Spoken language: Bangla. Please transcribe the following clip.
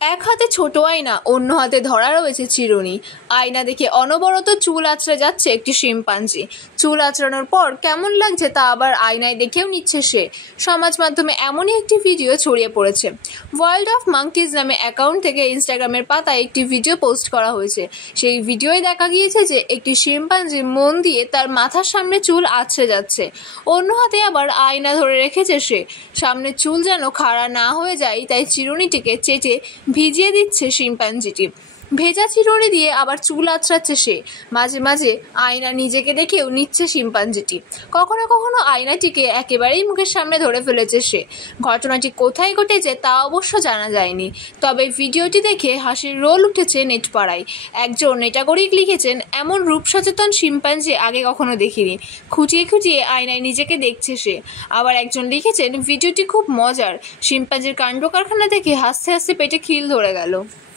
এক হাতে ছোট আয়না, অন্য হাতে ধরা রয়েছে চিরুনি। আয়না দেখে অনবরত চুল আঁচড়ে যাচ্ছে একটি শিম্পাঞ্জি। চুল আঁচড়ানোর পর কেমন লাগছে তা আবার আয়নায় দেখেও নিচ্ছে সে। সমাজ মাধ্যমে এমনই একটি ভিডিও ছড়িয়ে পড়েছে। ওয়ার্ল্ড অফ মাঙ্কিজ নামে অ্যাকাউন্ট থেকে ইনস্টাগ্রামের পাতায় একটি ভিডিও পোস্ট করা হয়েছে। সেই ভিডিওয় দেখা গিয়েছে যে একটি শিম্পাঞ্জি মন দিয়ে তার মাথার সামনে চুল আঁচড়ে যাচ্ছে, অন্য হাতে আবার আয়না ধরে রেখেছে সে। সামনে চুল যেন খাড়া না হয়ে যায় তাই চিরুনিটিকে চেটে ভিজিয়ে দিচ্ছে শিম্পাঞ্জিটি। ভেজা চিরুনি দিয়ে আবার চুল আঁচড়াচ্ছে সে। মাঝে মাঝে আয়না নিজেকে দেখেও নিচ্ছে শিম্পাঞ্জিটি। কখনো কখনো আয়নাটিকে একেবারেই মুখের সামনে ধরে ফেলেছে সে। ঘটনাটি কোথায় ঘটেছে তা অবশ্য জানা যায়নি, তবে ভিডিওটি দেখে হাসির রোল উঠেছে নেটপাড়ায়। একজন নেটাগরিক লিখেছেন, এমন রূপ সচেতন শিম্পাঞ্জি আগে কখনো দেখিনি, খুঁটিয়ে খুঁটিয়ে আয়নায় নিজেকে দেখছে সে। আবার একজন লিখেছেন, ভিডিওটি খুব মজার, শিম্পাঞ্জির কাণ্ড কারখানা দেখে হাসতে হাসতে পেটে খিল ধরে গেল।